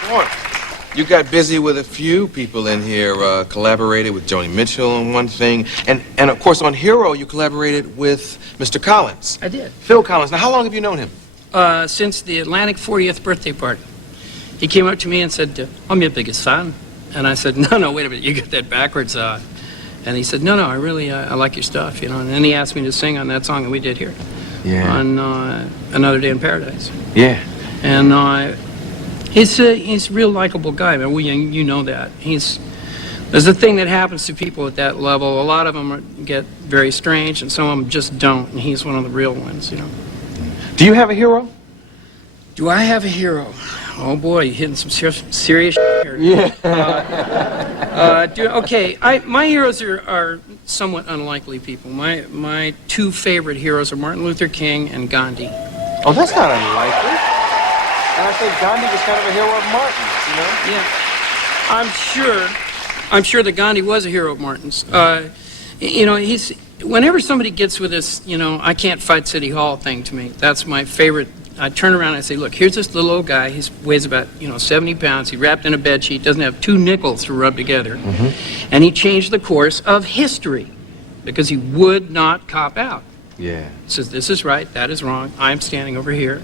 Come on. You got busy with a few people in here, collaborated with Joni Mitchell on one thing, and of course on Hero you collaborated with Mr. Collins. I did. Phil Collins. Now, how long have you known him? Since the Atlantic 40th birthday party. He came up to me and said, I'm your biggest fan. And I said, no, wait a minute, you got that backwards. And he said, no, I really, I like your stuff, you know. And then he asked me to sing on that song that we did here. Yeah. On Another Day in Paradise. Yeah. And he's a real likable guy, man. You know that. There's a thing that happens to people at that level. A lot of them get very strange, and some of them just don't. And he's one of the real ones, you know. Do you have a hero? Do I have a hero? Oh boy, you're hitting some serious shit here. Yeah. My heroes are somewhat unlikely people. My two favorite heroes are Martin Luther King and Gandhi. Oh, that's not unlikely. And I think Gandhi was kind of a hero of Martin's, you know? Yeah. I'm sure that Gandhi was a hero of Martin's. You know, whenever somebody gets with this, you know, I can't fight City Hall thing to me, that's my favorite. I turn around and I say, look, here's this little old guy. He weighs about, 70 pounds. He's wrapped in a bed sheet, doesn't have 2 nickels to rub together. Mm-hmm. And he changed the course of history because he would not cop out. Yeah. He says, this is right, that is wrong. I'm standing over here.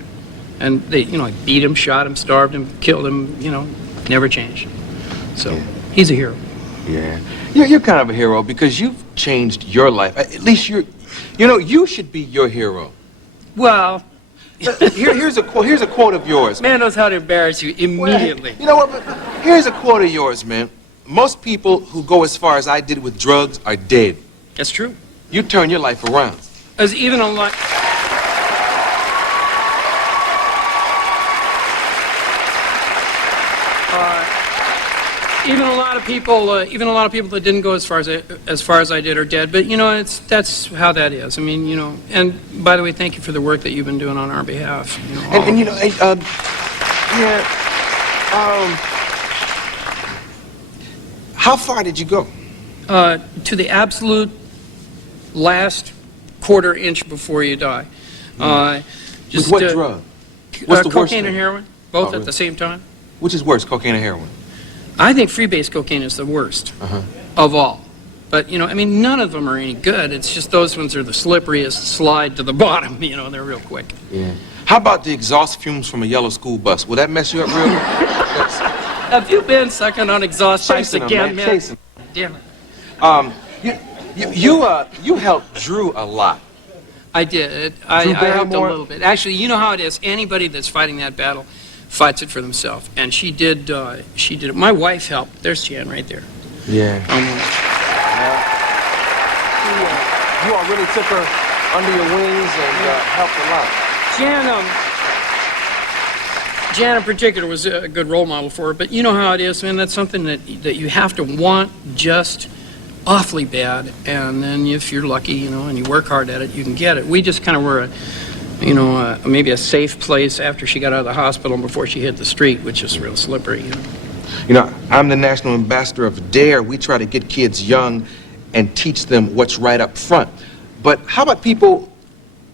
And they, beat him, shot him, starved him, killed him, never changed. So, yeah. He's a hero. Yeah. You're kind of a hero because you've changed your life. At least you should be your hero. Well... here's a quote of yours. Man knows how to embarrass you immediately. Well, you know what? But here's a quote of yours, man. Most people who go as far as I did with drugs are dead. That's true. You turn your life around. As even a lot. Even a lot of people that didn't go as far as I did are dead. But that's how that is. I mean, And by the way, thank you for the work that you've been doing on our behalf. How far did you go? To the absolute last quarter inch before you die. With what drug? What's the worst cocaine thing? and heroin, both really? at the same time. Which is worse, cocaine or heroin? I think freebase cocaine is the worst of all. But, none of them are any good. It's just those ones are the slipperiest slide to the bottom, they're real quick. Yeah. How about the exhaust fumes from a yellow school bus? Will that mess you up real good? Have you been sucking on exhaust pipes again, man? Chasing. Damn it. You helped Drew a lot. I did. I helped a little bit. Actually, you know how it is. Anybody that's fighting that battle fights it for themselves, and she did it. My wife helped. There's Jan right there. Yeah. You all really took her under your wings and helped a lot. Jan in particular was a good role model for her, but you know how it is, man. That's something that you have to want just awfully bad, and then if you're lucky, and you work hard at it, you can get it. We just kind of were maybe a safe place after she got out of the hospital and before she hit the street, which is real slippery, I'm the national ambassador of DARE. We try to get kids young and teach them what's right up front. But how about people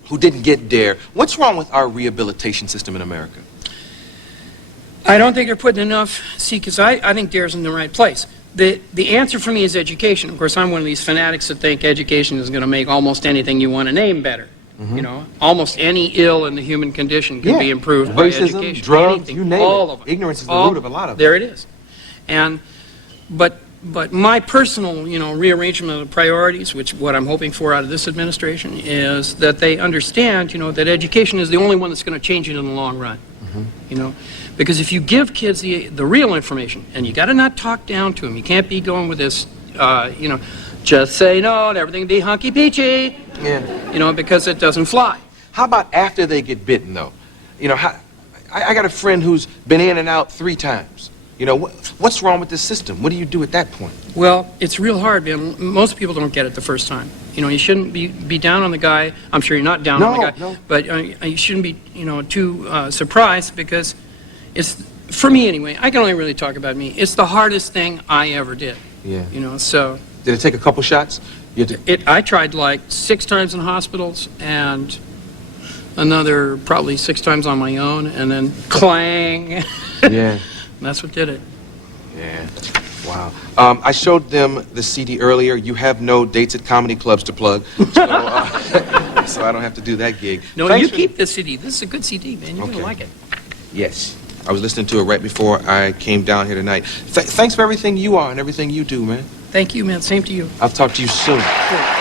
who didn't get DARE? What's wrong with our rehabilitation system in America? I don't think they're putting enough, because I think DARE's in the right place. The answer for me is education. Of course, I'm one of these fanatics that think education is going to make almost anything you want to name better. Mm-hmm. Almost any ill in the human condition can be improved by education. Drugs, anything, you name all it. of them. Ignorance is the root of a lot of them. There it is. But my personal, rearrangement of the priorities, what I'm hoping for out of this administration, is that they understand, that education is the only one that's going to change it in the long run. Mm-hmm. Because if you give kids the real information, and you got to not talk down to them, you can't be going with this, just say no and everything be hunky peachy. Yeah. Because it doesn't fly. How about after they get bitten, though? I got a friend who's been in and out 3 times. What's wrong with this system? What do you do at that point? Well, it's real hard, man. Most people don't get it the first time. You shouldn't be down on the guy. I'm sure you're not down on the guy. No. But you shouldn't be, too surprised, because it's, for me anyway, I can only really talk about me. It's the hardest thing I ever did. Yeah. So... Did it take a couple shots? I tried like 6 times in hospitals and another probably 6 times on my own, and then clang. Yeah. And that's what did it. Yeah. Wow. I showed them the CD earlier. You have no dates at comedy clubs to plug, so, so I don't have to do that gig. No, Thanks you for- keep this CD. This is a good CD, man. You're going Okay. to like it. Yes. I was listening to it right before I came down here tonight. Thanks for everything you are and everything you do, man. Thank you, man. Same to you. I'll talk to you soon. Sure.